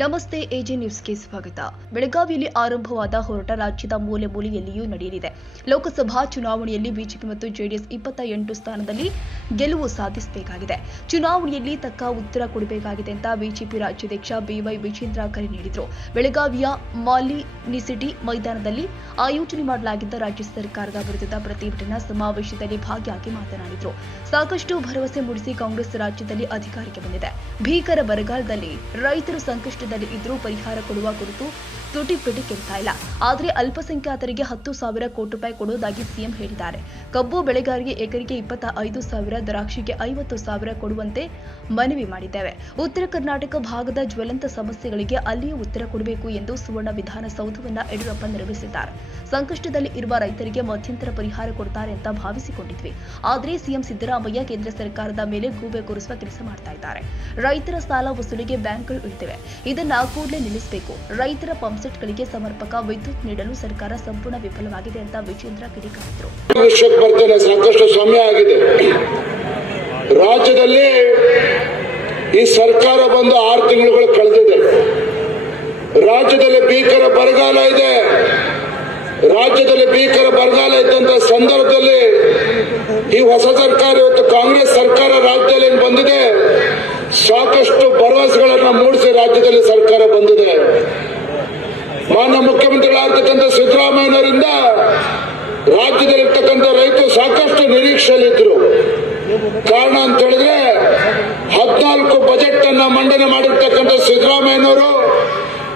ನಮಸ್ತೆ ಎಜೆ ನ್ಯೂಸ್ಗೆ ಸ್ವಾಗತ. ಬೆಳಗಾವಿಯಲ್ಲಿ ಆರಂಭವಾದ ಹೋರಾಟ ರಾಜ್ಯದ ಮೂಲೆ ಮೂಲೆಯಲ್ಲಿಯೂ ನಡೆಯಲಿದೆ. ಲೋಕಸಭಾ ಚುನಾವಣೆಯಲ್ಲಿ ಬಿಜೆಪಿ ಮತ್ತು ಜೆಡಿಎಸ್ 28 ಸ್ಥಾನದಲ್ಲಿ ಗೆಲುವು ಸಾಧಿಸಬೇಕಾಗಿದೆ. ಚುನಾವಣೆಯಲ್ಲಿ ತಕ್ಕ ಉತ್ತರ ಕೊಡಬೇಕಾಗಿದೆ ಅಂತ ಬಿಜೆಪಿ ರಾಜ್ಯಾಧ್ಯಕ್ಷ ಬಿವೈ ವಿಜೇಂದ್ರ ಕರೆ ನೀಡಿದರು. ಬೆಳಗಾವಿಯ ಮಾಲಿನಿಸಿಟಿ ಮೈದಾನದಲ್ಲಿ ಆಯೋಜನೆ ಮಾಡಲಾಗಿದ್ದ ರಾಜ್ಯ ಸರ್ಕಾರದ ವಿರುದ್ಧದ ಪ್ರತಿಭಟನಾ ಸಮಾವೇಶದಲ್ಲಿ ಭಾಗಿಯಾಗಿ ಮಾತನಾಡಿದರು. ಸಾಕಷ್ಟು ಭರವಸೆ ಮೂಡಿಸಿ ಕಾಂಗ್ರೆಸ್ ರಾಜ್ಯದಲ್ಲಿ ಅಧಿಕಾರಕ್ಕೆ ಬಂದಿದೆ. ಭೀಕರ ಬರಗಾಲದಲ್ಲಿ ರೈತರು ಸಂಕಷ್ಟದಲ್ಲಿ ಇದ್ರೂ ಪರಿಹಾರ ಕೊಡುವ ಕುರಿತು ತುಟಿಪಿಟಿ ಕೆಲ್ತಾ ಇಲ್ಲ. ಆದರೆ ಅಲ್ಪಸಂಖ್ಯಾತರಿಗೆ 10,000 ಕೋಟಿ ರೂಪಾಯಿ ಕೊಡುವುದಾಗಿ ಸಿಎಂ ಹೇಳಿದ್ದಾರೆ. ಕಬ್ಬು ಬೆಳೆಗಾರರಿಗೆ ಎಕರೆಗೆ 25,000, ದ್ರಾಕ್ಷಿಗೆ 50,000 ಕೊಡುವಂತೆ ಮನವಿ ಮಾಡಿದ್ದೇವೆ. ಉತ್ತರ ಕರ್ನಾಟಕ ಭಾಗದ ಜ್ವಲಂತ ಸಮಸ್ಯೆಗಳಿಗೆ ಅಲ್ಲಿಯೂ ಉತ್ತರ ಕೊಡಬೇಕು ಎಂದು ಸುವರ್ಣ ವಿಧಾನಸೌಧವನ್ನ ಯಡಿಯೂರಪ್ಪ ನಿರ್ಮಿಸಿದ್ದಾರೆ. ಸಂಕಷ್ಟದಲ್ಲಿ ಇರುವ ರೈತರಿಗೆ ಮಧ್ಯಂತರ ಪರಿಹಾರ ಕೊಡ್ತಾರೆ ಅಂತ ಭಾವಿಸಿಕೊಂಡಿದ್ವಿ. ಆದರೆ ಸಿಎಂ ಸಿದ್ದರಾಮಯ್ಯ ಕೇಂದ್ರ ಸರ್ಕಾರದ ಮೇಲೆ ಗೂಬೆ ಕೂರಿಸುವ ಕೆಲಸ ಮಾಡ್ತಾ ಇದ್ದಾರೆ. ರೈತರ ಸಾಲ ವಸೂಲಿಗೆ ಬ್ಯಾಂಕ್ಗಳು ಇಳಿದಿವೆ. ಇದನ್ನ ಕೂಡಲೇ ನಿಲ್ಲಿಸಬೇಕು. ರೈತರ ಪಂಪ್ಸೆಟ್ಗಳಿಗೆ ಸಮರ್ಪಕ ವಿದ್ಯುತ್ ನೀಡಲು ಸರ್ಕಾರ ಸಂಪೂರ್ಣ ವಿಫಲವಾಗಿದೆ ಅಂತ ವಿಜೇಂದ್ರ ಕಿಡಿಕಾರಿದರು. ಸಾಕಷ್ಟು ಸಮಯ ಆಗಿದೆ. ರಾಜ್ಯದಲ್ಲಿ ಈ ಸರ್ಕಾರ ಬಂದು 6 ತಿಂಗಳುಗಳು ಕಳೆದಿದೆ. ರಾಜ್ಯದಲ್ಲಿ ಭೀಕರ ಬರಗಾಲ ಇದೆ. ರಾಜ್ಯದಲ್ಲಿ ಭೀಕರ ಬರಗಾಲ ಇದ್ದಂತ ಸಂದರ್ಭದಲ್ಲಿ ಈ ಹೊಸ ಸರ್ಕಾರ, ಇವತ್ತು ಕಾಂಗ್ರೆಸ್ ಸರ್ಕಾರ ರಾಜ್ಯದಲ್ಲಿ ಬಂದಿದೆ, ಸಾಕಷ್ಟು ಭರವಸೆಗಳನ್ನ ಮೂಡಿಸಿ ರಾಜ್ಯದಲ್ಲಿ ಸರ್ಕಾರ ಬಂದಿದೆ. ಮಾನ್ಯ ಮುಖ್ಯಮಂತ್ರಿಗಳಾಗಿರ್ತಕ್ಕಂಥ ಸಿದ್ದರಾಮಯ್ಯನವರಿಂದ ರಾಜ್ಯದಲ್ಲಿರ್ತಕ್ಕಂಥ ರೈತರು ಸಾಕಷ್ಟು ನಿರೀಕ್ಷೆಯಲ್ಲಿದ್ದರು. ಕಾರಣ ಅಂತ ಹೇಳಿದ್ರೆ 14 ಬಜೆಟ್ ಅನ್ನ ಮಂಡನೆ ಮಾಡಿರ್ತಕ್ಕಂಥ ಸಿದ್ದರಾಮಯ್ಯನವರು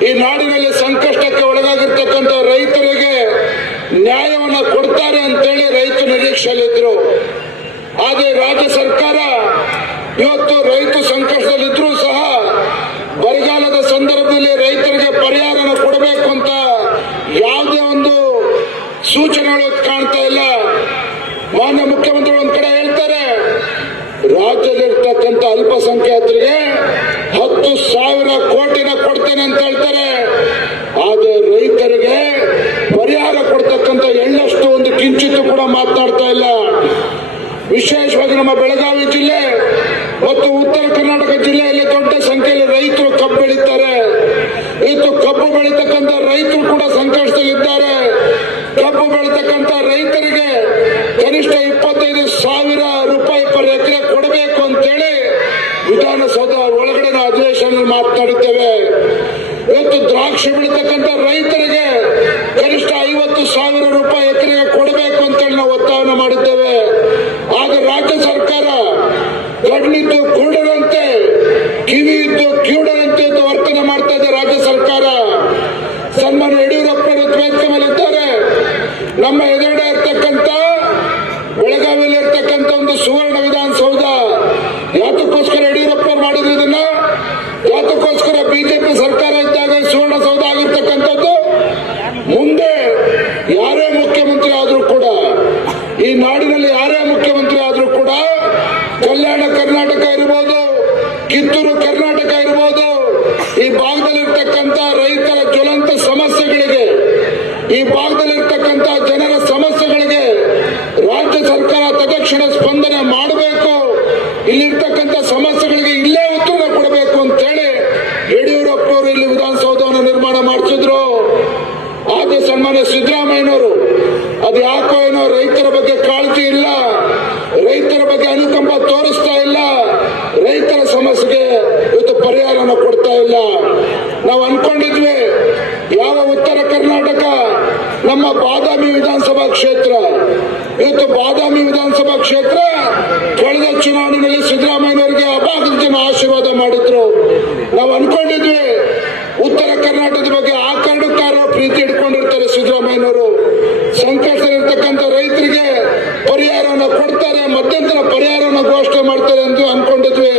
ಈ ನಾಡಿನಲ್ಲಿ ಸಂಕಷ್ಟಕ್ಕೆ ಒಳಗಾಗಿರ್ತಕ್ಕಂಥ ರೈತರಿಗೆ ನ್ಯಾಯವನ್ನ ಕೊಡ್ತಾರೆ ಅಂತೇಳಿ ರೈತರು ನಿರೀಕ್ಷೆಯಲ್ಲಿದ್ದರು. ಆದರೆ ರಾಜ್ಯ ಸರ್ಕಾರ ಇವತ್ತು ರೈತ ಸಂಕಷ್ಟದಲ್ಲಿದ್ರೂ ಸಹ ಬರಗಾಲದ ಸಂದರ್ಭದಲ್ಲಿ ರೈತರಿಗೆ ಪರಿಹಾರನ ಕೊಡಬೇಕು ಅಂತ ಯಾವುದೇ ಒಂದು ಸೂಚನೆಗಳು ಕಾಣ್ತಾ ಇಲ್ಲ. ಮಾನ್ಯ ಮುಖ್ಯಮಂತ್ರಿಗಳು ಒಂದ್ ಕಡೆ ಹೇಳ್ತಾರೆ, ರಾಜ್ಯದಲ್ಲಿರ್ತಕ್ಕಂಥ ಅಲ್ಪಸಂಖ್ಯಾತರಿಗೆ 10,000 ಕೋಟಿನ ಕೊಡ್ತೇನೆ ಅಂತ ಹೇಳ್ತಾರೆ. ಆದರೆ ರೈತರಿಗೆ ಪರಿಹಾರ ಕೊಡ್ತಕ್ಕಂಥ ಎಳ್ಳಷ್ಟು ಒಂದು ಕಿಂಚಿತ್ತು ಕೂಡ ಮಾತನಾಡ್ತಾ ಇಲ್ಲ. ವಿಶೇಷವಾಗಿ ನಮ್ಮ ಬೆಳಗಾವಿ ಜಿಲ್ಲೆ ಮತ್ತು ಉತ್ತರ ಕರ್ನಾಟಕ ಜಿಲ್ಲೆಯಲ್ಲಿ ದೊಡ್ಡ ಸಂಖ್ಯೆಯಲ್ಲಿ ರೈತರು ಕಬ್ಬು ಬೆಳೀತಾರೆ. ಇವತ್ತು ಕಬ್ಬು ಬೆಳೀತಕ್ಕಂಥ ರೈತರು ಕೂಡ ಸಂಕಷ್ಟದಲ್ಲಿದ್ದಾರೆ. ಕಬ್ಬು ಬೆಳೀತಕ್ಕಂಥ ರೈತರಿಗೆ ಕನಿಷ್ಠ 25,000 ರೂಪಾಯಿ ಪರ್ ಎಕರೆ ಕೊಡಬೇಕು ಅಂತೇಳಿ ವಿಧಾನಸೌಧ ಒಳಗಡೆ ಅಧಿವೇಶನ ಮಾತನಾಡಿದ್ದೇವೆ. ಇವತ್ತು ದ್ರಾಕ್ಷಿ ಬೆಳೀತಕ್ಕಂಥ ರೈತರಿಗೆ ಕನಿಷ್ಠ 50,000 ರೂಪಾಯಿ ಎಕರೆಗೆ ಕೊಡಬೇಕು ಅಂತೇಳಿ ನಾವು ಒತ್ತಾಯವನ್ನು ಮಾಡಿದ್ದೇವೆ. ಆಗ ರಾಜ್ಯ ಸರ್ಕಾರ ಕಣ್ಣಿದ್ದು ಕುರುಡರಂತೆ, ಕಿವಿ ಇದ್ದು ಕಿವುಡರಂತೆ ವರ್ತನೆ ಮಾಡ್ತಾ ಇದೆ. ರಾಜ್ಯ ಸರ್ಕಾರ ಸನ್ಮಾನ್ಯ ಯಡಿಯೂರಪ್ಪ ವೇದಿಕೆ ಮೇಲೆ ಇದ್ದಾರೆ. ನಮ್ಮ ಎದುರುಗಡೆ ಇರ್ತಕ್ಕಂಥ ಬೆಳಗಾವಿಯಲ್ಲಿ ಇರ್ತಕ್ಕಂಥ ಒಂದು ಸುವರ್ಣ ವಿಧಾನಸೌಧ ಯಾತಕ್ಕೋಸ್ಕರ ಯಡಿಯೂರಪ್ಪ ಮಾಡಿದ್ರು? ಇದನ್ನ ಯಾತಕ್ಕೋಸ್ಕರ ಬಿಜೆಪಿ ಸರ್ಕಾರ ಇದ್ದಾಗ ಸುವರ್ಣ ಸೌಧ ಆಗಿರ್ತಕ್ಕಂಥದ್ದು. ಮುಂದೆ ಯಾರೇ ಮುಖ್ಯಮಂತ್ರಿ ಆದ್ರೂ ಕೂಡ, ಈ ನಾಡಿನಲ್ಲಿ ಯಾರೇ ಮುಖ್ಯಮಂತ್ರಿ ಆದ್ರೂ ಕೂಡ, ಕಲ್ಯಾಣ ಕರ್ನಾಟಕ ಇರಬಹುದು, ಕಿತ್ತೂರು ಕರ್ನಾಟಕ ಇರಬಹುದು, ಈ ಭಾಗದಲ್ಲಿರ್ತಕ್ಕಂಥ ರೈತರ ಜ್ವಲಂತ ಸಮಸ್ಯೆಗಳಿಗೆ, ಈ ಭಾಗದಲ್ಲಿರ್ತಕ್ಕಂಥ ಜನರ ಸಮಸ್ಯೆಗಳಿಗೆ ರಾಜ್ಯ ಸರ್ಕಾರ ತಕ್ಷಣ ಸ್ಪಂದನೆ ಮಾಡಬೇಕು. ಇಲ್ಲಿರ್ತಕ್ಕಂಥ ಸಮಸ್ಯೆಗಳಿಗೆ ಇಲ್ಲೇ ಉತ್ತರ ಕೊಡಬೇಕು ಅಂತೇಳಿ ಯಡಿಯೂರಪ್ಪ ಅವರು ಇಲ್ಲಿ ವಿಧಾನಸೌಧವನ್ನು ನಿರ್ಮಾಣ ಮಾಡಿಸಿದ್ರು. ಆದ್ರೆ ಸನ್ಮಾನ್ಯ ಸಿದ್ದರಾಮಯ್ಯನವರು ಅದು ಯಾಕೋ ಏನೋ ರೈತರ ಬಗ್ಗೆ ಕಾಳಜಿ ಇಲ್ಲ, ರೈತರ ಬಗ್ಗೆ ಅನುಕಂಪ ತೋರಿಸ್ತಾ ಇಲ್ಲ, ರೈತರ ಸಮಸ್ಯೆಗೆ ಇವತ್ತು ಪರಿಹಾರನ ಕೊಡ್ತಾ ಇಲ್ಲ. ನಾವು ಅನ್ಕೊಂಡಿದ್ವಿ ಯಾವ ಉತ್ತರ ಕರ್ನಾಟಕ ನಮ್ಮ ಬಾದಾಮಿ ವಿಧಾನಸಭಾ ಕ್ಷೇತ್ರ, ಇವತ್ತು ಬಾದಾಮಿ ವಿಧಾನಸಭಾ ಕ್ಷೇತ್ರ ಕಳೆದ ಚುನಾವಣೆಯಲ್ಲಿ ಸಿದ್ದರಾಮಯ್ಯನವರಿಗೆ ಅಭಾಗದ ಜನ ಆಶೀರ್ವಾದ ಮಾಡಿದ್ರು. ನಾವು ಅನ್ಕೊಂಡಿದ್ವಿ ಉತ್ತರ ಕರ್ನಾಟಕದ ಬಗ್ಗೆ ಆ ಕಾರಣಕ್ಕಾರ ಪ್ರೀತಿ ಇಟ್ಕೊಂಡಿರ್ತಾರೆ ಸಿದ್ದರಾಮಯ್ಯನವರು, ಸಂಕಷ್ಟದಲ್ಲಿರ್ತಕ್ಕಂಥ ರೈತರಿಗೆ ಪರಿಹಾರವನ್ನು ಕೊಡ್ತಾರೆ, ಮಧ್ಯಂತರ ಪರಿಹಾರವನ್ನು ಘೋಷಣೆ ಮಾಡ್ತಾರೆ ಎಂದು ಅನ್ಕೊಂಡಿದ್ವಿ.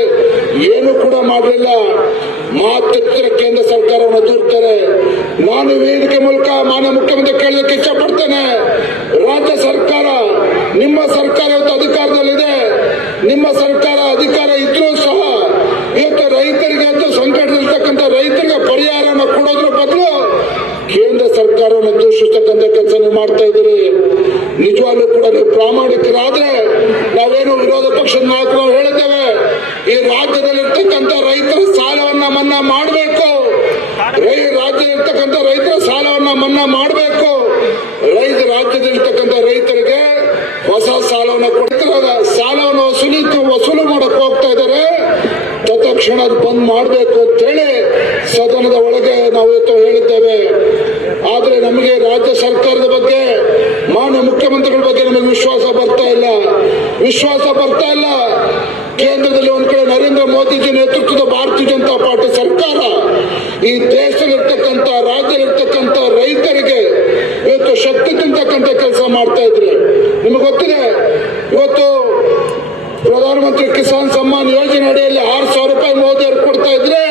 ಏನು ಕೂಡ ಮಾಡಲಿಲ್ಲ. ಮಾತ್ರ ಕೇಂದ್ರ ಸರ್ಕಾರವನ್ನು ದೂರ್ತಾರೆ. ನಾನು ವೇದಿಕೆ ಮೂಲಕ ಮಾನ್ಯ ಮುಖ್ಯಮಂತ್ರಿ ಕೇಳಲಿಕ್ಕೆ ಇಷ್ಟಪಡ್ತೇನೆ. ರಾಜ್ಯ ಸರ್ಕಾರ, ನಿಮ್ಮ ಸರ್ಕಾರ ಇವತ್ತು ಅಧಿಕಾರದಲ್ಲಿದೆ. ನಿಮ್ಮ ಸರ್ಕಾರ ಅಧಿಕಾರ ಇದ್ರೂ ಸಹ ಇವತ್ತು ರೈತರಿಗೆ, ಸಂಕಟದಲ್ಲಿರ್ತಕ್ಕಂಥ ರೈತರಿಗೆ ಪರಿಹಾರವನ್ನು ಕೊಡೋದ್ರ ಬದಲು ಕೇಂದ್ರ ಸರ್ಕಾರವನ್ನು ದೂಷಿಸ್ತಕ್ಕಂಥ ಕೆಲಸ ಮಾಡ್ತಾ ಇದ್ದೀರಿ. ನಿಜವಾಗ್ಲೂ ಕೂಡ ನೀವು ಪ್ರಾಮಾಣಿಕರಾದ್ರೆ, ನಾವೇನು ವಿರೋಧ ಪಕ್ಷದ ನಾಯಕರು ಹೇಳಿದ್ದೇವೆ, ಈ ರಾಜ್ಯದಲ್ಲಿರ್ತಕ್ಕಂಥ ರೈತರ ಸಾಲವನ್ನ ಮನ್ನಾ ಮಾಡಬೇಕು. ರಾಜ್ಯದಲ್ಲಿರ್ತಕ್ಕಂಥ ರೈತರ ಸಾಲವನ್ನ ಮನ್ನಾ ಮಾಡಬೇಕು. ರಾಜ್ಯದಲ್ಲಿರ್ತಕ್ಕಂಥ ರೈತರಿಗೆ ಹೊಸ ಸಾಲವನ್ನು ಕೊಡ್ತಾರೆ. ಸಾಲವನ್ನು ವಸೂಲು ಮಾಡಕ್ ಹೋಗ್ತಾ ಇದ್ದಾರೆ. ತತ್ಕ್ಷಣ ಬಂದ್ ಮಾಡಬೇಕು ಅಂತ ಹೇಳಿ ಸದನದ ಒಳಗೆ ನಾವು ಇವತ್ತು ಹೇಳಿದ್ದೇವೆ. ಆದ್ರೆ ನಮಗೆ ರಾಜ್ಯ ಸರ್ಕಾರದ ಬಗ್ಗೆ, ಮಾನ್ಯ ಮುಖ್ಯಮಂತ್ರಿಗಳ ಬಗ್ಗೆ ನಮಗೆ ವಿಶ್ವಾಸ ಬರ್ತಾ ಇಲ್ಲ. ಕೇಂದ್ರದಲ್ಲಿ ಒಂದ್ ಕಡೆ ನರೇಂದ್ರ ಮೋದಿಜಿ ನೇತೃತ್ವದ ಭಾರತೀಯ ಜನತಾ ಪಾರ್ಟಿ ಸರ್ಕಾರ ಈ ದೇಶದಲ್ಲಿರ್ತಕ್ಕಂಥ, ರಾಜ್ಯದಲ್ಲಿರ್ತಕ್ಕಂಥ ರೈತರಿಗೆ ಇವತ್ತು ಶಕ್ತಿ ತುಂಬತಕ್ಕಂಥ ಕೆಲಸ ಮಾಡ್ತಾ ಇದ್ರೆ. ನಿಮಗೆ ಗೊತ್ತಿದೆ, ಇವತ್ತು ಪ್ರಧಾನಮಂತ್ರಿ ಕಿಸಾನ್ ಸಮ್ಮಾನ್ ಯೋಜನೆ ಅಡಿಯಲ್ಲಿ 6,000 ರೂಪಾಯಿ ಮೋದಿ ಅವರು ಕೊಡ್ತಾ ಇದ್ರೆ,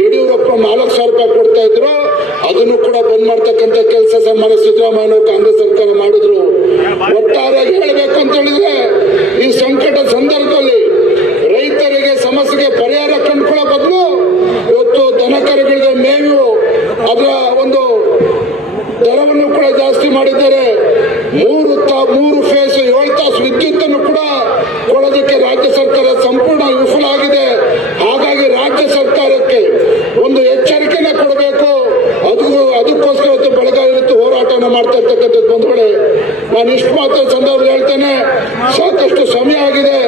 ಯಡಿಯೂರಪ್ಪ 4,000 ರೂಪಾಯಿ ಕೊಡ್ತಾ ಇದ್ರು. ಅದನ್ನು ಕೂಡ ಬಂದ್ ಮಾಡ್ತಕ್ಕಂಥ ಕೆಲಸ ಸನ್ಮಾನ್ಯ ಸಿದ್ದರಾಮಯ್ಯ ಕಾಂಗ್ರೆಸ್ ಸರ್ಕಾರ ಮಾಡಿದ್ರು. ಒಟ್ಟಾರೆಯಾಗಿ ಹೇಳಬೇಕು ಅಂತ ಹೇಳಿದ್ರೆ, ಈ ಸಂಕಟ ಸಂದರ್ಭದಲ್ಲಿ ರೈತರಿಗೆ ಸಮಸ್ಯೆಗೆ ಪರಿಹಾರ ಕಂಡುಕೊಳ್ಳೋ ಬದಲು ಇವತ್ತು ದನಕರುಗಳಿಗೆ ಮೇವು ಅದರ ಒಂದು ದರವನ್ನು ಕೂಡ ಜಾಸ್ತಿ ಮಾಡಿದ್ದಾರೆ. 3 ಫೇಸ್ 7 ತಾಸು ವಿದ್ಯುತ್ ಅನ್ನು ಕೂಡ ಕೊಡೋದಕ್ಕೆ ರಾಜ್ಯ ಸರ್ಕಾರ ಸಂಪೂರ್ಣ ವಿಫಲ ಆಗಿದೆ. ಹಾಗಾಗಿ ರಾಜ್ಯ ಸರ್ಕಾರಕ್ಕೆ ಒಂದು ಎಚ್ಚರಿಕೆನ ಕೊಡಬೇಕು. ಅದಕ್ಕೋಸ್ಕರ ಬೆಳಗಾವಿ ಹೋರಾಟನ ಮಾಡ್ತಾ ಇರ್ತಕ್ಕಂಥದ್ದು ಬಂಧುಗಳೇ. ನಾನು ಇಷ್ಟು ಮಾತ್ರ ಸಂದರ್ಭದಲ್ಲಿ ಹೇಳ್ತೇನೆ, ಸಾಕಷ್ಟು ಸಮಯ ಆಗಿದೆ.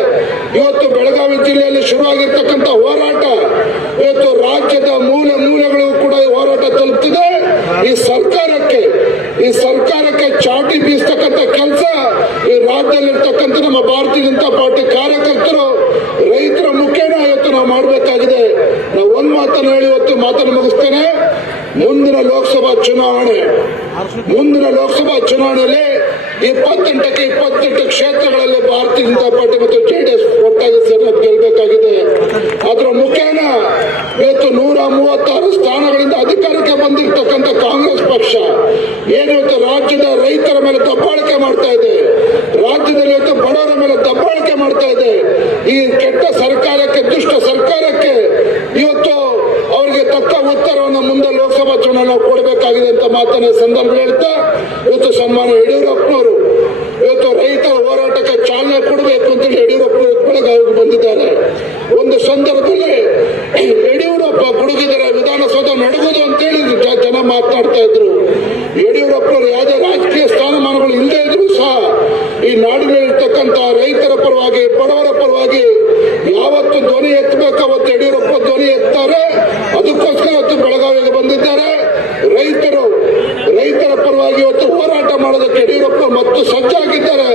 ಇವತ್ತು ಬೆಳಗಾವಿ ಜಿಲ್ಲೆಯಲ್ಲಿ ಶುರುವಾಗಿರ್ತಕ್ಕಂಥ ಹೋರಾಟ ಇವತ್ತು ರಾಜ್ಯದ ಮೂಲೆಗಳಿಗೂ ಕೂಡ ಹೋರಾಟ ತಲುಪ್ತಿದೆ. ಈ ಸರ್ಕಾರಕ್ಕೆ ಚಾಟಿ ಬೀಸ್ತಕ್ಕಂಥ ಕೆಲಸ ಈ ರಾಜ್ಯದಲ್ಲಿರ್ತಕ್ಕಂಥ ನಮ್ಮ ಭಾರತೀಯ ಜನತಾ ಪಾರ್ಟಿ ಕಾರ್ಯಕರ್ತರು, ರೈತರ ಮುಖೇನ ಇವತ್ತು ನಾವು ಮಾಡಬೇಕಾಗಿದೆ. ನಾವು ಒಂದ್ ಮಾತನ್ನು ಹೇಳಿ ಇವತ್ತು ಮಾತನ್ನು ಮುಗಿಸ್ತೇನೆ. ಮುಂದಿನ ಲೋಕಸಭಾ ಚುನಾವಣೆಯಲ್ಲಿ 28 ಕ್ಷೇತ್ರಗಳಲ್ಲಿ ಭಾರತೀಯ ಜನತಾ ಪಾರ್ಟಿ ಮತ್ತು ಜೆಡಿಎಸ್ ಒಟ್ಟಾಗಿ ಗೆಲ್ಲಬೇಕಾಗಿದೆ. ಅದರ ಮುಖೇನ ಇವತ್ತು 136 ಸ್ಥಾನಗಳಿಂದ ಅಧಿಕಾರಕ್ಕೆ ಬಂದಿರತಕ್ಕಂಥ ಕಾಂಗ್ರೆಸ್ ಪಕ್ಷ ಏನಿವತ್ತು ರಾಜ್ಯದ ರೈತರ ಮೇಲೆ ದಬ್ಬಾಳಿಕೆ ಮಾಡ್ತಾ ಇದೆ, ರಾಜ್ಯದಲ್ಲಿ ಇವತ್ತು ಬಡವರ ಮೇಲೆ ದಬ್ಬಾಳಿಕೆ ಮಾಡ್ತಾ ಇದೆ. ಈ ಕೆಟ್ಟ ಸರ್ಕಾರಕ್ಕೆ, ದುಷ್ಟ ಸರ್ಕಾರಕ್ಕೆ ಇವತ್ತು ಅವರಿಗೆ ತಕ್ಕ ಉತ್ತರವನ್ನು ಮುಂದೆ ಲೋಕಸಭಾ ಚುನಾವಣೆ ಕೊಡಬೇಕಾಗಿದೆ ಅಂತ ಮಾತನ್ನ ಸಂದರ್ಭ ಹೇಳ್ತಾ, ಇವತ್ತು ಸನ್ಮಾನ್ಯ ಯಡಿಯೂರಪ್ಪನವರು ಇವತ್ತು ರೈತರ ಹೋರಾಟಕ್ಕೆ ಚಾಲನೆ ಕೊಡಬೇಕು ಅಂತ ಯಡಿಯೂರಪ್ಪ ಬೆಳಗಾವಿಗೆ ಬಂದಿದ್ದಾರೆ. ಒಂದು ಸಂದರ್ಭದಲ್ಲಿ ಯಡಿಯೂರಪ್ಪ ಗುಡುಗಿದರೆ ವಿಧಾನಸೌಧ ನಡಗುದು ಅಂತೇಳಿ ಜನ ಮಾತನಾಡ್ತಾ ಇದ್ರು. ಯಡಿಯೂರಪ್ಪನವರು ಯಾವುದೇ ರಾಜಕೀಯ ಸ್ಥಾನಮಾನಗಳು ಇಲ್ಲದೆ ಇದ್ರು ಸಹ ಈ ನಾಡಿನಲ್ಲಿರ್ತಕ್ಕಂಥ ರೈತರ ಪರವಾಗಿ, ಬಡವರ ಪರವಾಗಿ ಯಾವತ್ತು ಧ್ವನಿ ಎತ್ತಬೇಕು ಅವತ್ತು ಯಡಿಯೂರಪ್ಪ ಧ್ವನಿ ಎತ್ತಾರೆ. ಅದಕ್ಕೋಸ್ಕರ ಇವತ್ತು ಬೆಳಗಾವಿಗೆ ಬಂದಿದ್ದಾರೆ. ರೈತರ ಪರವಾಗಿ ಇವತ್ತು ಹೋರಾಟ ಮಾಡೋದಕ್ಕೆ ಯಡಿಯೂರಪ್ಪ ಮತ್ತು ಸಜ್ಜಾಗಿದ್ದಾರೆ.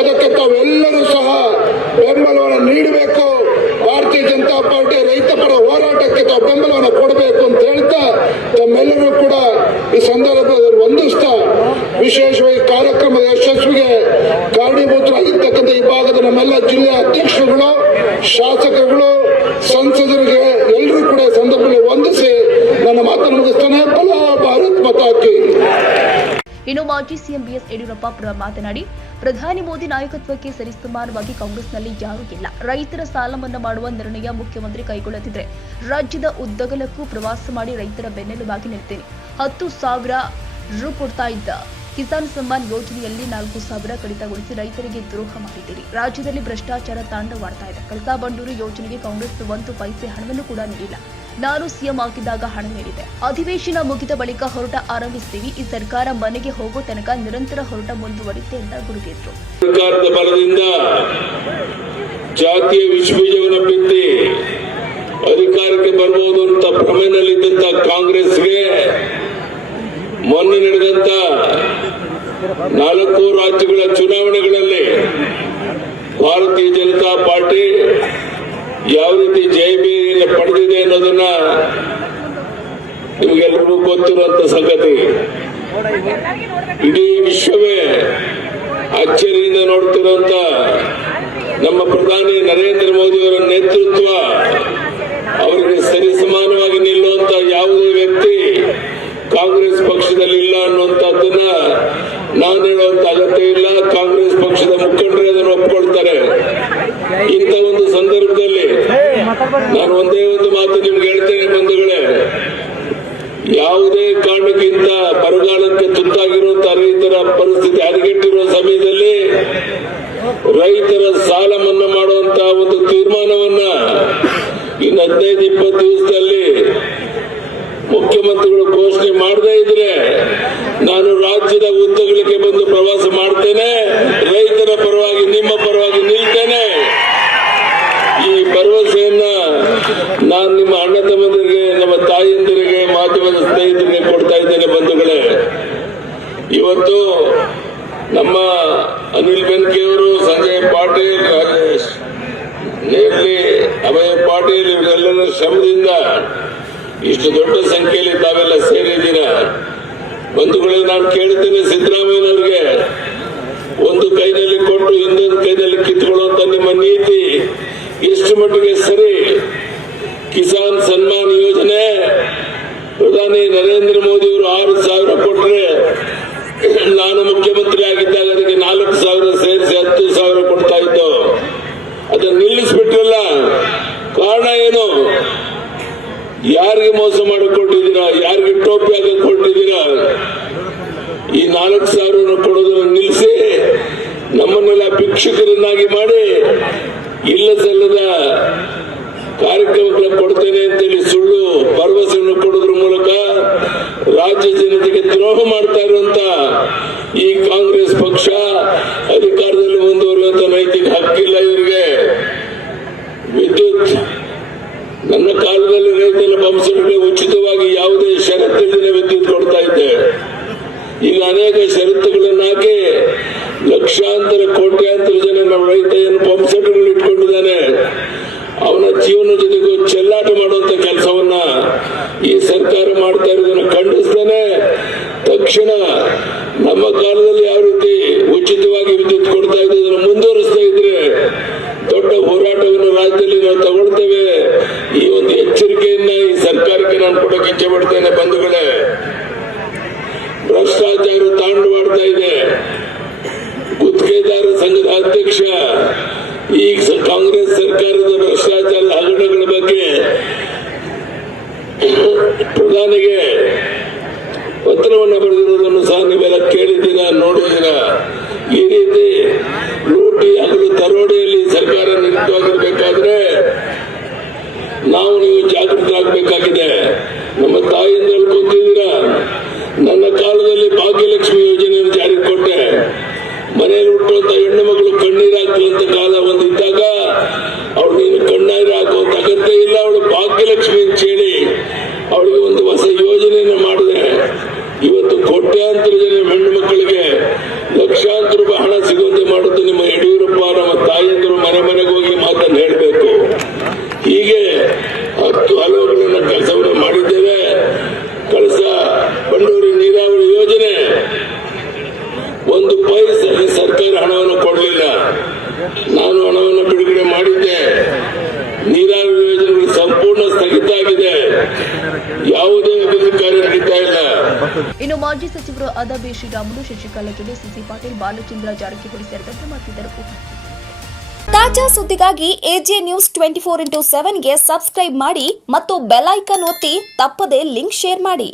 ಅದಕ್ಕೆ ತಾವೆಲ್ಲರೂ ಸಹ ಬೆಂಬಲವನ್ನು ನೀಡಬೇಕು. ಭಾರತೀಯ ಜನತಾ ಪಾರ್ಟಿ ರೈತ ಪರ ಹೋರಾಟಕ್ಕೆ ತಾವು ಬೆಂಬಲವನ್ನು ಕೊಡಬೇಕು ಅಂತ ಹೇಳ್ತಾ ತಮ್ಮೆಲ್ಲರೂ ಕೂಡ ಈ ಸಂದರ್ಭದಲ್ಲಿ ವಂದಿಸ್ತಾ, ವಿಶೇಷವಾಗಿ ಕಾರ್ಯಕ್ರಮದ ಯಶಸ್ವಿಗೆ ಕಾರಣೀಭೂತರಾಗಿರ್ತಕ್ಕಂಥ ಈ ಭಾಗದ ನಮ್ಮೆಲ್ಲ ಜಿಲ್ಲೆಯ ಅಧ್ಯಕ್ಷರುಗಳು, ಶಾಸಕರುಗಳು, ಸಂಸದರಿಗೆ ಎಲ್ಲರೂ ಕೂಡ ಸಂದರ್ಭದಲ್ಲಿ ವಂದಿಸಿ ನನ್ನ ಮಾತನ್ನು ಮುಗಿಸ್ತೇನೆ. ಬಲ ಭಾರತ್ ಮಾತಾ ಕಿ. ಇನ್ನು ಮಾಜಿ ಸಿಎಂ ಬಿಎಸ್ ಯಡಿಯೂರಪ್ಪ ಮಾತನಾಡಿ, ಪ್ರಧಾನಿ ಮೋದಿ ನಾಯಕತ್ವಕ್ಕೆ ಸರಿಸಮಾನವಾಗಿ ಕಾಂಗ್ರೆಸ್ನಲ್ಲಿ ಯಾರೂ ಇಲ್ಲ. ರೈತರ ಸಾಲ ಮನ್ನಾ ಮಾಡುವ ನಿರ್ಣಯ ಮುಖ್ಯಮಂತ್ರಿ ಕೈಗೊಳ್ಳುತ್ತಿದ್ದರೆ ರಾಜ್ಯದ ಉದ್ದಗಲಕ್ಕೂ ಪ್ರವಾಸ ಮಾಡಿ ರೈತರ ಬೆನ್ನೆಲುಬಾಗಿ ನಿಲ್ತೇನೆ. 10,000 ರು ಕೊಡ್ತಾ ಇದ್ದ ಕಿಸಾನ್ ಸಮ್ಮಾನ್ ಯೋಜನೆಯಲ್ಲಿ 4,000 ಕಡಿತಗೊಳಿಸಿ ರೈತರಿಗೆ ದ್ರೋಹ ಮಾಡಿದ್ದೀರಿ. ರಾಜ್ಯದಲ್ಲಿ ಭ್ರಷ್ಟಾಚಾರ ತಾಂಡವಾಡ್ತಾ ಇದೆ. ಕಳಸಾ ಬಂಡೂರಿ ಯೋಜನೆಗೆ ಕಾಂಗ್ರೆಸ್ 1 ಪೈಸೆ ಹಣವನ್ನು ಕೂಡ ನೀಡಿಲ್ಲ. ನಾನು ಸಿಎಂ ಆಗಿದ್ದಾಗ ಹಣ ನೀಡಿದೆ. ಅಧಿವೇಶನ ಮುಗಿದ ಬಳಿಕ ಹೋರಾಟ ಆರಂಭಿಸ್ತೀವಿ. ಈ ಸರ್ಕಾರ ಮನೆಗೆ ಹೋಗೋ ತನಕ ನಿರಂತರ ಹೋರಾಟ ಮುಂದುವರಿಯುತ್ತೆ ಅಂತ ಗುಡುಗಿದ್ರು. ಸರ್ಕಾರದ ಬಲದಿಂದ ಜಾತಿಯ ವಿಶ್ವಬೀಜವನ್ನು ಬಿತ್ತಿ ಅಧಿಕಾರಕ್ಕೆ ಬರಬಹುದು ಅಂತ ಭ್ರಮೆಯಲ್ಲಿದ್ದಂತ ಕಾಂಗ್ರೆಸ್ಗೆ ಮೊನ್ನೆ ನಡೆದಂತ 4 ರಾಜ್ಯಗಳ ಚುನಾವಣೆಗಳಲ್ಲಿ ಭಾರತೀಯ ಜನತಾ ಪಾರ್ಟಿ ಯಾವ ರೀತಿ ಜಯಭೇರಿಯನ್ನು ಪಡೆದಿದೆ ಅನ್ನೋದನ್ನ ನಿಮಗೆಲ್ಲರಿಗೂ ಗೊತ್ತಿರುವಂತ ಸಂಗತಿ. ಇಡೀ ವಿಶ್ವವೇ ಅಚ್ಚರಿಯಿಂದ ನೋಡ್ತಿರುವಂತ ನಮ್ಮ ಪ್ರಧಾನಿ ನರೇಂದ್ರ ಮೋದಿ ಅವರ ನೇತೃತ್ವ, ಅವರಿಗೆ ಸರಿಸಮಾನವಾಗಿ ನಿಲ್ಲುವಂತ ಯಾವುದೇ ವ್ಯಕ್ತಿ ಕಾಂಗ್ರೆಸ್ ಪಕ್ಷದಲ್ಲಿ ಇಲ್ಲ ಅನ್ನುವಂಥದ್ದನ್ನ ನಾನು ಹೇಳುವಂತ ಅಗತ್ಯ ಇಲ್ಲ. ಕಾಂಗ್ರೆಸ್ ಪಕ್ಷದ ಮುಖಂಡರೇ ಅದನ್ನು ಒಪ್ಪಿಕೊಳ್ತಾರೆ. ಇಂಥ ಒಂದು ಸಂದರ್ಭದಲ್ಲಿ ನಾನು ಒಂದೇ ಒಂದು ಮಾತು ನಿಮ್ಗೆ ಹೇಳ್ತೇನೆ ಬಂಧುಗಳೇ, ಯಾವುದೇ ಕಾರಣಕ್ಕಿಂತ ಬರಗಾಲಕ್ಕೆ ತುತ್ತಾಗಿರುವಂತಹ ರೈತರ ಪರಿಸ್ಥಿತಿ ಹದಗೆಟ್ಟಿರುವ ಸಮಯದಲ್ಲಿ ರೈತರ ಸಾಲ ಮನ್ನಾ ಮಾಡುವಂತಹ ಒಂದು ತೀರ್ಮಾನವನ್ನ ಇನ್ನು 15-20 ದಿವಸದಲ್ಲಿ ಮುಖ್ಯಮಂತ್ರಿಗಳು ಘೋಷಣೆ ಮಾಡದೇ ಇದ್ರೆ ನಾನು ರಾಜ್ಯದ ಉದ್ದಗಲಕ್ಕೆ ಬಂದು ಪ್ರವಾಸ ಮಾಡ್ತೇನೆ. ರೈತರ ಪರವಾಗಿ, ನಿಮ್ಮ ಪರವಾಗಿ ನಿಲ್ತೇನೆ. ಈ ಭರವಸೆಯನ್ನ ನಾನು ನಿಮ್ಮ ಅಣ್ಣ ತಮ್ಮಂದಿರಿಗೆ, ನಮ್ಮ ತಾಯಿಯಂದಿರಿಗೆ, ಮಾಧ್ಯಮದ ಸ್ನೇಹಿತರಿಗೆ ಕೊಡ್ತಾ ಇದ್ದೇನೆ. ಬಂಧುಗಳೇ, ಇವತ್ತು ನಮ್ಮ ಅನಿಲ್ ಬೆನ್ಕೆಯವರು, ಸಂಜಯ್ ಪಾಟೀಲ್, ರಾಜೇಶ್ ನೇರ್ಲಿ, ಅಭಯ್ ಪಾಟೀಲ್ ಇವರೆಲ್ಲರ ಶ್ರಮದಿಂದ ಇಷ್ಟು ದೊಡ್ಡ ಸಂಖ್ಯೆಯಲ್ಲಿ ತಾವೆಲ್ಲ ಸೇರಿದ್ದೀರಾ. ಬಂಧುಗಳೇ, ನಾನು ಕೇಳ್ತೇನೆ ಸಿದ್ದರಾಮಯ್ಯನವ್ರಿಗೆ, ಒಂದು ಕೈನಲ್ಲಿ ಕೊಟ್ಟು ಇನ್ನೊಂದು ಕೈನಲ್ಲಿ ಕಿತ್ಕೊಳ್ಳುವಂತ ನಿಮ್ಮ ನೀತಿ ಎಷ್ಟು ಮಟ್ಟಿಗೆ ಸರಿ? ಕಿಸಾನ್ ಸನ್ಮಾನ್ ಯೋಜನೆ ಪ್ರಧಾನಿ ನರೇಂದ್ರ ಮೋದಿ ಅವರು 6,000 ಕೊಟ್ಟರೆ, ನಾನು ಮುಖ್ಯಮಂತ್ರಿ ಆಗಿದ್ದಾಗ ಅದಕ್ಕೆ 4,000 ಸೇರಿಸಿ 10,000 ಕೊಡ್ತಾ ಇದ್ದು. ಅದನ್ನು ನಿಲ್ಲಿಸ್ಬಿಟ್ರಲ್ಲ, ಕಾರಣ ಏನು? ಯಾರಿಗೆ ಮೋಸ ಮಾಡಿಕೊಟ್ಟಿದ್ದೀರಾ? ಯಾರಿಗೆ ಟೋಪಿ ಹಾಕಿ ಕೊಟ್ಟಿದ್ದೀರಾ? ಈ 4,000 ಕೊಡೋದನ್ನು ನಿಲ್ಲಿಸಿ ನಮ್ಮನ್ನೆಲ್ಲ ಭಿಕ್ಷುಕರನ್ನಾಗಿ ಮಾಡಿ ಇಲ್ಲ ಸಲ್ಲದ ಕಾರ್ಯಕ್ರಮಗಳ ಕೊಡ್ತೇನೆ ಅಂತೇಳಿ ಸುಳ್ಳು ಭರವಸೆಯನ್ನು ಕೊಡೋದ್ರ ಮೂಲಕ ರಾಜ್ಯ ಜನತೆಗೆ ದ್ರೋಹ ಮಾಡ್ತಾ ಇರುವಂತ ಈ ಕಾಂಗ್ರೆಸ್ ಪಕ್ಷ ಅಧಿಕಾರದಲ್ಲಿ ಮುಂದುವರಿಯುವಂತ ನೈತಿಕ ಹಕ್ಕಿಲ್ಲ ಇವರಿಗೆ. ವಿದ್ಯುತ್ ನನ್ನ ಕಾಲದಲ್ಲಿ ರೈತರ ಪಂಪ್ಸೆಟ್ಗೆ ಉಚಿತವಾಗಿ ಯಾವುದೇ ಷರತ್ತಿಲ್ಲದೆ ವಿದ್ಯುತ್ ಕೊಡ್ತಾ ಇದ್ದೆ. ಈಗ ಅನೇಕ ಷರತ್ತುಗಳನ್ನು ಹಾಕಿ ಲಕ್ಷಾಂತರ ಕೋಟ್ಯಾಂತರ ಜನ ನಮ್ಮ ರೈತ ಏನು ಪಂಪ್ಸೆಟ್ಗಳು ಇಟ್ಕೊಂಡಿದ್ದಾನೆ, ಅವನ ಜೀವನ ಜೊತೆಗೂ ಚೆಲ್ಲಾಟ ಮಾಡುವಂತ ಕೆಲಸವನ್ನ ಈ ಸರ್ಕಾರ ಮಾಡ್ತಾ ಇರೋದನ್ನ ಖಂಡಿಸ್ತೇನೆ. ತಕ್ಷಣ ನಮ್ಮ ಕಾಲದಲ್ಲಿ ಯಾವ ರೀತಿ ಉಚಿತವಾಗಿ ವಿದ್ಯುತ್ ಕೊಡ್ತಾ ಇದ್ದದನ್ನು ಮುಂದುವರಿಸ್ತಾ ಇದ್ರೆ ದೊಡ್ಡ ಹೋರಾಟವನ್ನು ರಾಜ್ಯದಲ್ಲಿ ನಾವು ತಗೊಳ್ತೇವೆ. ಈ ಒಂದು ಎಚ್ಚರಿಕೆಯನ್ನ ಈ ಸರ್ಕಾರಕ್ಕೆ ನಾನು ಕೊಡಕ್ಕೆ ಇಚ್ಛೆ ಪಡ್ತೇನೆ. ಬಂಧುಗಳೇ, ಭ್ರಷ್ಟಾಚಾರ ತಾಂಡವಾಡ್ತಾ ಇದೆ. ಗುತ್ತಿಗೆದಾರ ಸಂಘದ ಅಧ್ಯಕ್ಷ ಈಗ ಕಾಂಗ್ರೆಸ್ ಸರ್ಕಾರದ ಭ್ರಷ್ಟಾಚಾರ ಹಗರಣಗಳ ಬಗ್ಗೆ ಪ್ರಧಾನಿಗೆ ಪತ್ರವನ್ನು ಬರೆದಿರುವುದನ್ನು ಸಹ ನೀವೆಲ್ಲ ಕೇಳಿದ್ದೀರಾ, ನೋಡಿದ್ದೀರಾ. ಈ ರೀತಿ ಲೂಟಿ ಹಗಲು ದರೋಡೆಯಲ್ಲಿ ಸರ್ಕಾರ ನಿರತವಾಗಿರ್ಬೇಕಾದ್ರೆ ನಾವು ನೀವು ಜಾಗೃತರಾಗಬೇಕಾಗಿದೆ. ನಮ್ಮ ತಾಯಿಯಿಂದ ಕೂತಿದ್ದೀರಾ. ನನ್ನ ಕಾಲದಲ್ಲಿ ಭಾಗ್ಯಲಕ್ಷ್ಮಿ ಯೋಜನೆಯನ್ನು ಜಾರಿಗೆ ಕೊಟ್ಟೆ. ಮನೆಯಲ್ಲಿ ಹುಟ್ಟುವಂತ ಹೆಣ್ಣು ಮಗಳು ಕಣ್ಣೀರು ಹಾಕುವಂತ ಕಾಲ ಒಂದಿದ್ದಾಗ ಅವಳು ನೀನು ಕಣ್ಣೀರು ಹಾಕುವಂತ ಅಗತ್ಯ ಇಲ್ಲ, ಅವಳು ಭಾಗ್ಯಲಕ್ಷ್ಮಿ ಅಂತ ಹೇಳಿ ಅವಳಿಗೆ ಒಂದು ಹೊಸ ಯೋಜನೆಯನ್ನು ಮಾಡಿದೆ. ಇವತ್ತು ಕೋಟ್ಯಾಂತರ ಜನ ಹೆಣ್ಣು ಮಕ್ಕಳಿಗೆ ಲಕ್ಷಾಂತರ ರೂಪಾಯಿ ಹಣ ಸಿಗುವಂತೆ ಮಾಡುತ್ತೆ ನಿಮ್ಮ ಯಡಿಯೂರಪ್ಪ. ನಮ್ಮ ತಾಯಿಯಂದರು ಮನೆ ಮನೆಗೆ ಹೋಗಿ ಮಾತನ್ನು ಹೇಳಬೇಕು. ಹೀಗೆ 10 ಹಲವುಗಳನ್ನ ಕೆಲಸವನ್ನು ಮಾಡಿದ್ದೇವೆ. ಕಳಸ ಬಂಡೂರಿ ನೀರಾವರಿ ಯೋಜನೆ 1 ಪೈಸೆ ಸರ್ಕಾರ ಹಣವನ್ನು ಕೊಡಲಿಲ್ಲ. ನಾನು ಹಣವನ್ನು ಬಿಡುಗಡೆ ಮಾಡಿದ್ದೆ. ನೀರಾವರಿ ಯೋಜನೆಗಳು ಸಂಪೂರ್ಣ ಸ್ಥಗಿತ ಆಗಿದೆ. ಯಾವುದೇ ಅಭಿವೃದ್ಧಿ ಕಾರ್ಯ ನಡೀತಾ ಇಲ್ಲ. ಇನ್ನು ಮಾಜಿ ಸಚಿವರು ಆದ ಬಿ ಶ್ರೀರಾಮುಲು, ಶಶಿಕಲಾ ಜೊತೆ ಸಿಸಿ ಪಾಟೀಲ್, ಬಾಲಚಂದ್ರ ಜಾರಕಿಹೊಳಿ ಸೇರಿದಂತೆ ಮತ್ತಿತರರು. ತಾಜಾ ಸುದ್ದಿಗಾಗಿ ಎಜೆ ನ್ಯೂಸ್ 24x7ಗೆ ಸಬ್ಸ್ಕ್ರೈಬ್ ಮಾಡಿ ಮತ್ತು ಬೆಲ್ ಐಕಾನ್ ಒತ್ತಿ ತಪ್ಪದೇ ಲಿಂಕ್ ಶೇರ್ ಮಾಡಿ.